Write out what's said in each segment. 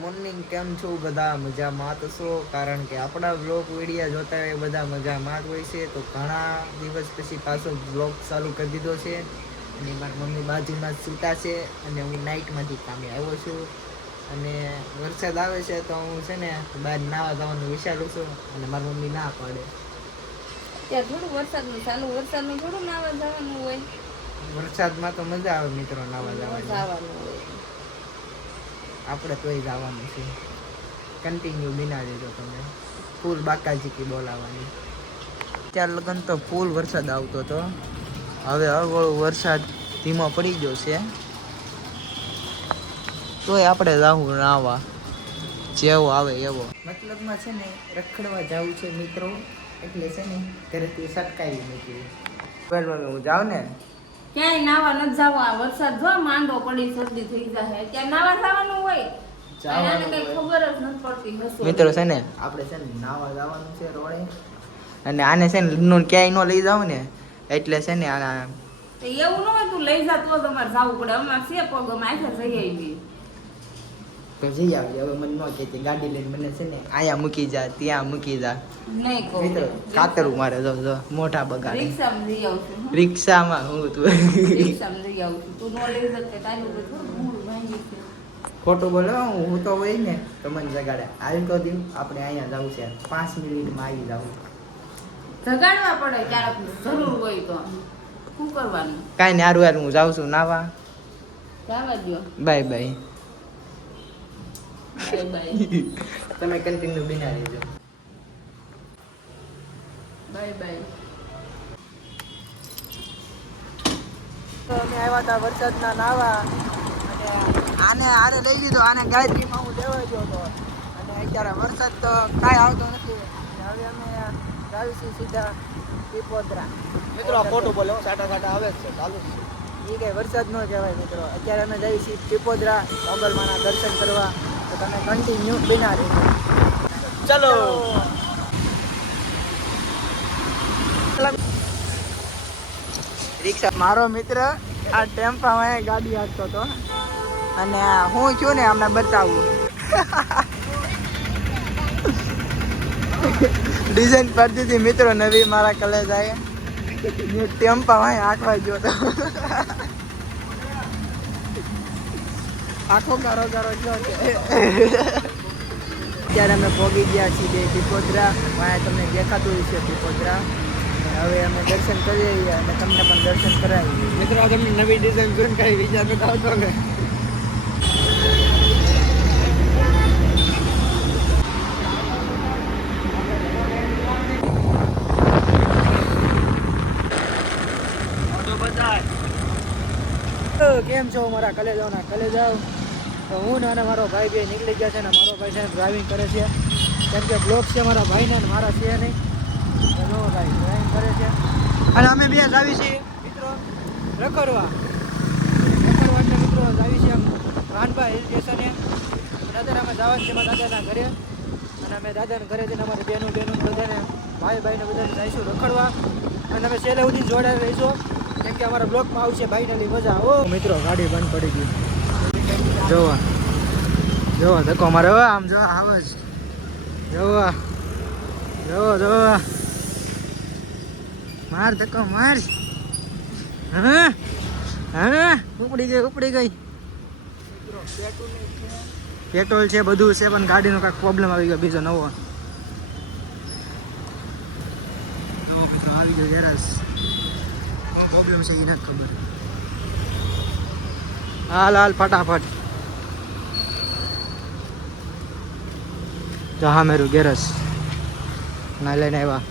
Morning કેમ છો બધા મજામાં તો છો કારણ કે આપણા બ્લોગ વિડીયો જોતા હોય બધા મજામાં જ હોય છે તો ઘણા દિવસ પછી પાછો બ્લોગ ચાલુ કરી દીધો છે અને મારી મમ્મી બાજુમાં જ સૂતા છે અને હું નાઇટમાંથી કામે આવ્યો છું અને વરસાદ આવે છે તો હું છે ને બહાર નાવા જવાનું વિચારું છું અને મારી મમ્મી ના પાડે. ત્યાં થોડું વરસાદનું થોડું નાવા જવાનું હોય. વરસાદમાં તો મજા આવે મિત્રો નાવા જવાની. જવાનું હોય આપણે તોય જવાનું છે. કન્ટિન્યુ બિના દેજો તમે ફૂલ બાકાજી બોલાવાની. ત્યાર લગન તો ફૂલ વરસાદ આવતો હતો. હવે હળવળો વરસાદ ધીમો પડી ગયો છે તોય આપણે જાવું નાવા જેવો આવે એવો. મતલબમાં છે ને રખડવા જવું છે મિત્રો એટલે છે ને ઘરેથી સટકાવી મૂકી. હું જાઉં ને ક્યાંય નાવા ન જાવ. આ વરસાદ જો માંડો પડી શરદી થઈ જાય ત્યાં નાવા જવાનું હોય આને કઈ ખબર જ નથી પડતી. મિત્રો છે ને આપણે છે ને નાવા જવાનું છે રોડે અને આને છે ને લગ્ન ક્યાંય ન લઈ જાવ ને એટલે છે ને આના એવું ન હોય તું લઈ જા તો તમારે જવું પડે. અમારે છે પગ અમે આખા જઈ આવી તો જઈ આવી. હવે મને ન કહેતી ગાડી લઈને મને છે ને આયા મૂકી જા ત્યાં મૂકી જા. નહીં કહું મિત્રો કાતરું મારે જો જો મોઢા બગાડે. રિક્ષામાં જઈ આવશું. રિક્ષામાં હું તું રિક્ષામાં જઈ આવશું. તું નો લઈ જતે તારું બધું મૂળ ભાંગી છે. ખોટું બોલો હું તો હોય ને તો મને જગાડે. હાલ તો દઉં આપણે અહીંયા જવું છે 5 મિનિટમાં આવી જવું. જગાડવા પડે ક્યારેક જરૂર હોય તો શું કરવાનું. કાંઈ ને હારું હારું હું જાઉં છું નાવા. જવા દો. Bye bye. Bye bye. તમે કન્ટિન્યુ બિના રહેજો. Bye bye. તો અમે આવ્યા હતા વરસાદના નાવા અને આને હારે લઈ લીધો. આને ગાયત્રીમાં હું લેવા ગયો હતો અને અત્યારે વરસાદ તો કાંઈ આવતો નથી. હવે અમે જાવીશું સીધા પીપોદરા. મિત્રો ખોટું બોલે સાટા સાટા આવે છે ચાલુ છે. એ કઈ વરસાદ ન કહેવાય મિત્રો. અત્યારે અમે જઈએ છીએ પીપોદરા મોગલમાના દર્શન કરવા તો તમે કન્ટિન્યુ બિના રહેજો. ચલો રિક્ષા મારો મિત્ર આ ટેમ્પામાં ગાડી હાંકતો હતો અને હું છું ને અમને બતાવું ડિઝાઇન પડતી હતી મિત્રો નવી મારા કલેજાએ. હું ટેમ્પામાં હાંકવા ગયો હતો. આખો ગારો ગારો ગયો છે. અત્યારે અમે પહોંચી ગયા છીએ પીપોદરા. અહીંયા તમને દેખાતું છે પીપોદરા. હવે અમે દર્શન કરી રહ્યા અને તમને પણ દર્શન કરાવીએ. મિત્રો આ તમને નવી ડિઝાઇન જોઈને કઈ વિચાર ન આવતો ને. કેમ છો મારા કલેજાઓના કલેજાઓ. તો હું ને અને મારો ભાઈ બે નીકળી ગયા છે ને મારો ભાઈ છે ડ્રાઇવિંગ કરે છે કેમ કે બ્લોક છે મારા ભાઈને ને મારા છે નહીં. તો ભાઈ ડ્રાઇવિંગ કરે છે અને અમે બે જાવી છીએ મિત્રો રખડવા એટલે મિત્રો જાવી છીએ વાનભા હિલ સ્ટેશને. અત્યારે અમે જવા છીએ મારા દાદાના ઘરે અને અમે દાદાના ઘરે જઈને અમારી બહેનું બધાને ભાઈને બધાને જઈશું રખડવા અને અમે છેલ્લે સુધી જોડાઈ રહીશું કેમ કે અમારા બ્લોકમાં આવશે ભાઈનાલી મજા. ઓ મિત્રો ગાડી બંધ પડી ગઈ. જોવા ધક્કો મારે આમ જો આવે જ જોવા માર ધક્કો માર. હા ઉપડી ગઈ. પેટ્રોલ છે બધું છે પણ ગાડીનો કાંઈક પ્રોબ્લેમ આવી ગયો બીજો નવો. આવી ગયો ગેરેજ. પ્રોબ્લેમ છે એ નથી ખબર. હાલ ફટાફટ જહા મેરું ગેરેજ ના લઈને આવ્યા.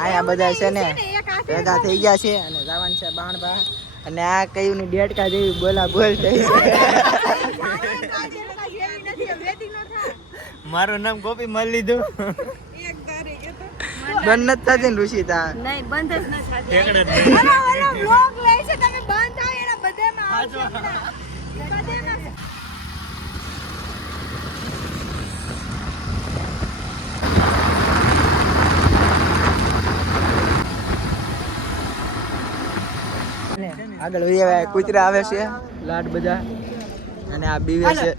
આયા બધા છે ને ભેગા થઈ ગયા છે અને જવાનું છે બાણભા અને આ કયું ની ડેટકા જેવી બોલ થઈ છે. મારું નામ ગોપી મળી લીધું. બંધ નથી થતી ને ઋષિતા. નહીં બંધ જ ન થાય. ઠેકડે જ નહીં. ઓલા વ્લોગ લે છે તમે બંધ થાય એના બધામાં આવશે બધામાં. ને આગળ વહી આવે કૂતરા આવે છે લાડ બધા અને આ બીવે છે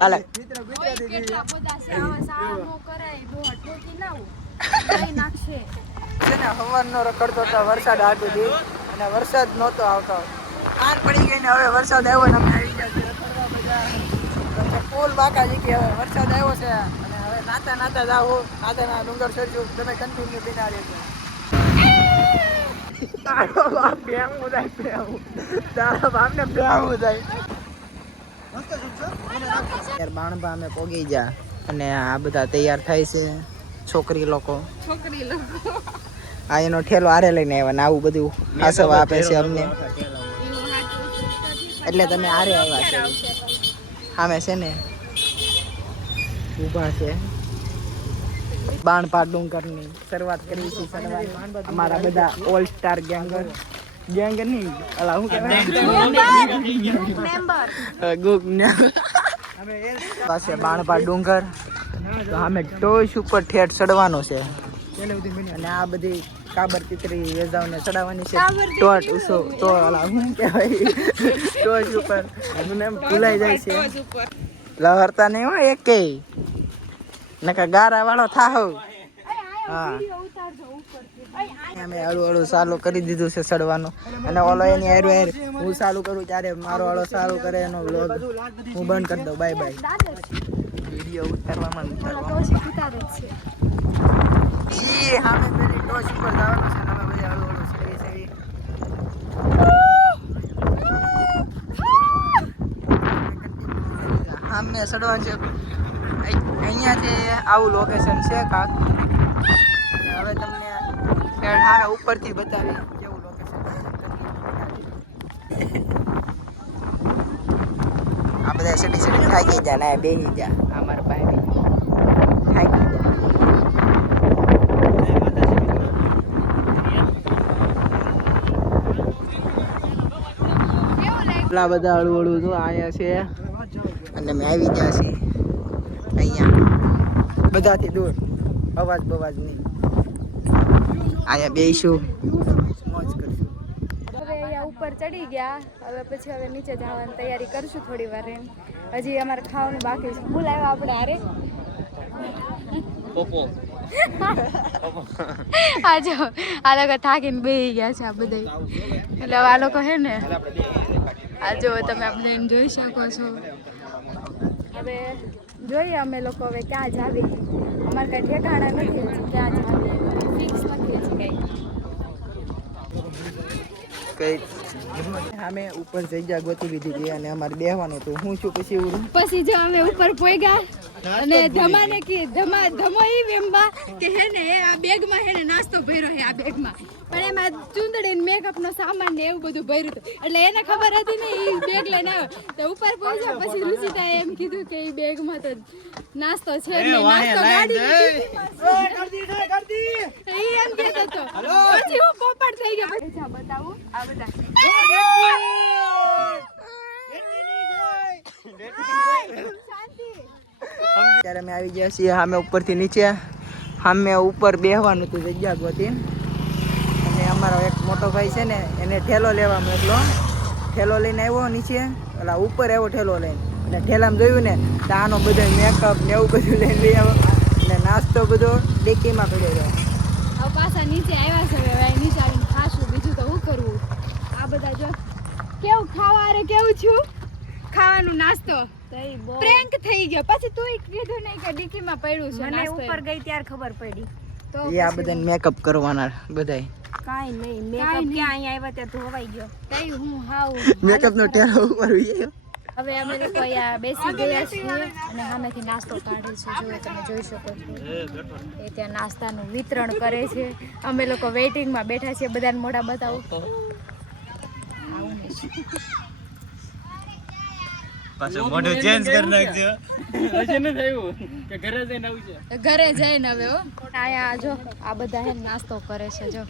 હાલે છે ને હવારનો રખડતો હતો વરસાદ આટુથી અને વરસાદ નહોતો આવતો આર પડી ગઈ ને હવે વરસાદ આવ્યો ને અમે આવી ગયા છીએ રખડવા બધા ફૂલ બાકાજી કે હવે વરસાદ આવ્યો છે અને હવે નાતા નાતા જાવ નાતાના ડુંગર ચડજો તમે કન્ટિન્યુ બિનારી છે તારો બાપ બેહું જાય તારા બાપને બેહું જાય યાર બાણબા અમે પોગી જા અને આ બધા તૈયાર થાય છે છોકરી લોકો આ એનો ઠેલો આરે લઈને આવ્યા ને આવું બધું આસવા આપે છે અમને એટલે તમે આરે આવ્યા છે સામે છે ને ઊભા છે બાણપા ડુંગરની શરૂઆત કરી છે ચડવાની અમારા બધા ઓલ સ્ટાર ગેંગર નહીં અલા હું કહેવાય ગ્રુપ પાસે બાણપા ડુંગર તો અમે ટોચ ઉપર ઠેઠ ચડવાનો છે અને આ બધી કાબર તીતરી વેજાઓને ચડાવવાની છે ટોટ ઉસો તો અલા શું કહેવાય ટોચ ઉપર મને એમ ભૂલાઈ જાય છે લહરતા નહીં હોય એકેય નકા ગારા વાળો થાહો હા અમે હળુ હળુ ચાલુ કરી દીધું છે ચડવાનું અને ઓલો એની હારે હારે હું ચાલુ કરું ત્યારે મારો વાળો ચાલુ કરે એનો વ્લોગ હું બંધ કરી દઉં બાય બાય વિડીયો ઉતારવામાં ઈ સામે પેલી ટોચ ઉપર જવાનું છે ને અમે બધા હળુ હળુ ચડી ચડી સામે ચડવાનું છે અહીંયાથી આવું લોકેશન છે કાક હવે તમને હારા ઉપરથી બતાવી કેવું લોકેશન આ બધા સડી સડી થાકી જા ને બેસી જા અમારા પાસે થાકી જા એટલા બધા હળુ હળુ તો આયા છે અને મેં આવી ગયા છે અહીંયા બધાથી દૂર અવાજ બવાજ નહીં અહીંયા બેસીશું મોજ કરશું હવે અહીંયા ઉપર ચડી ગયા હવે પછી હવે નીચે જવાની તૈયારી કરશું થોડી વાર એમ હજી અમારે ખાવાનું બાકી છે હું લાવ્યા આપણે હારે આ જો આ લોકો થાકીને બેસી ગયા છે આ બધા એટલે આ લોકો હે ને આ જો તમે આ બધા જોઈ શકો છો હવે જોઈએ અમે લોકો હવે ક્યાં જાવી અમારે કઈ ઠેકાણા નથી ક્યાં જાવી ફિક્સ નથી છે કઈ અમે ઉપર જગ્યા ગોતી લીધી હતી અને અમારે બેહવાનું હતું હું છું પછી જો અમે ઉપર પોઈગા અને ધમાને કી ધમો ઈ વેમબા કે હે ને આ બેગમાં હે ને નાસ્તો ભર્યો હે આ બેગમાં પણ એમાં ચૂંદડી ને મેકઅપ નો સામાન ને એવું બધું ભર્યું હતું એટલે એને ખબર હતી ને ઈ બેગ લઈને આવ્યો તો ઉપર પહોંચ્યા પછી રુચિતાએ એમ કીધું કે ઈ બેગમાં તો નાસ્તો છે ને નાસ્તો ગાડી ઈ એમ કહેતો હતો પછી હું પોપટ થઈ ગયો પછી બતાવું આ બધા ત્યારે અમે આવી ગયા છીએ સામે ઉપરથી નીચે સામે ઉપર બેહવાનું હતું જગ્યા ગોતી અને અમારો એક મોટો ભાઈ છે ને એને ઠેલો લેવા મોકલો ઠેલો લઈને આવ્યો નીચે એટલે ઉપર આવ્યો ઠેલો લઈને અને ઠેલામાં જોયું ને તો આનો બધો મેકઅપ ને એવું બધું લઈને લઈ આવ્યો અને નાસ્તો બધો ડેકીમાં પડ્યો રહ્યો હવે પાછા નીચે આવ્યા છે હવે નીચે આવીને ખાશું બીજું તો શું કરવું આ બધા જો કેવું ખાવા રે કેવું છું ખાવાનું નાસ્તો પ્રેન્ક થઈ ગયો પછી તું કીધું નહીં કે ડીકીમાં પડ્યું છે મને ઉપર ગઈ ત્યારે ખબર પડી તો એ આ બધાને મેકઅપ કરવાના બધાય કાઈ નહીં મેકઅપ ક્યાં અહીંયા આવ્યા ત્યાં ધોવાઈ ગયો કઈ હું હાવ મેકઅપ નો ટેરો ઉપર ગયો હવે અમે લોકો અહીંયા બેસી ગયા છીએ અને સામેથી નાસ્તો કાઢે છે જો તમે જોઈ શકો છો એ ત્યાં નાસ્તાનું વિતરણ કરે છે અમે લોકો વેઇટિંગમાં બેઠા છીએ બધાને મોઢા બતાવું પાછું મોઢું ચેન્જ કરી નાખજો ઘરે જઈને હવે હો આયા જો આ બધા હે નાસ્તો કરે છે જો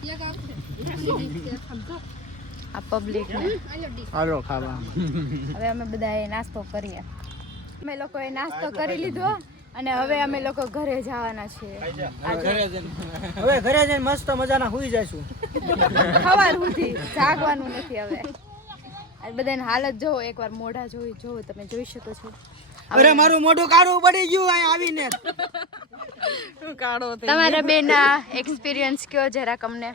આ પબ્લિક હાલો ખાવા હવે અમે બધા નાસ્તો કરીએ અમે લોકોએ નાસ્તો કરી લીધો અને હવે અમે લોકો ઘરે જવાના છીએ હવે ઘરે જઈને મસ્ત મજાના હુઈ જઈશું. સવાર સુધી જાગવાનું નથી હવે. આ બધાની હાલત જોવો, એકવાર મોઢા જોવો, તમે જોઈ શકો છો. અરે મારું મોઢું કાળું પડી ગયું અહીં આવીને. તમારા બેના એક્સપિરિયન્સ કયો જરાક અમને.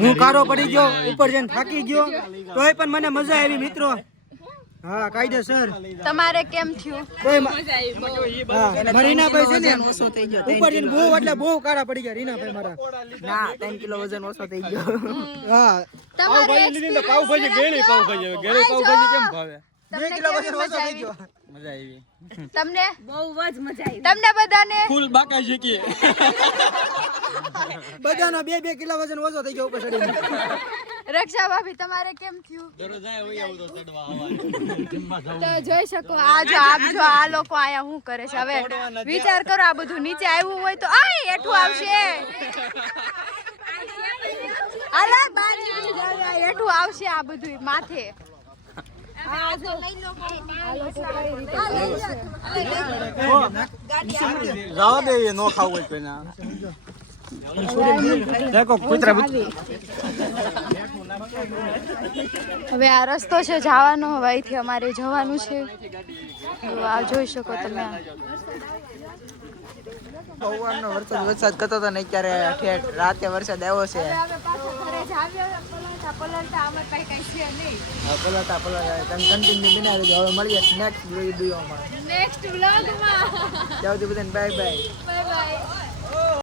હું કાળો પડી ગયો, ઉપર જઈને થાકી ગયો, તોય પણ મને મજા આવી મિત્રો. હા કાયદેસર. તમારે કેમ થયું? રીનાભાઈ છે ને ઉપર જઈને બહુ એટલે બહુ કાળા પડી ગયા રીનાભાઈ મારા. ના 3 કિલો વજન ઓછો થઈ ગયો. હા તમારે પાવભાજી ગેળી પાવભાજી કેમ ભાવે? 2 કિલો વજન ઓછો થઈ ગયો. મજા આવી. તમને બહુ જ મજા આવી. તમને બધાને ફૂલ બાકા શીખી. બધાનો 2 કિલો વજન ઓછો થઈ ગયો ઉપર ચડીને. રક્ષા ભાભી તમારે કેમ થયું? દરરોજ આય હોય આવું તો ચડવા તો જોઈ શકો આ લોકો આયા શું કરે છે. હવે વિચાર કરો, આ બધું નીચે આવ્યું હોય તો આય હેઠું આવશે. અલા બારી હેઠું આવશે આ બધું માથે. જવા દે નો ખાવું હોય કોઈના. દેખો કૂતરા હવે આ રસ્તો છે જવાનો, હવે અહીંથી અમારે જવાનું છે. તો આ જોઈ શકો તમે. સવારનો વરસાદ કરતો હતો ને અત્યારે ઠેઠ રાતે વરસાદ આવ્યો છે. પલટા તમે કન્ટિન્યુ બનાવી દેજો. હવે મળીએ નેક્સ્ટ વિડીયોમાં. નેક્સ્ટ વ્લોગમાં. ત્યાં સુધી બધાને બાય બાય. Bye bye.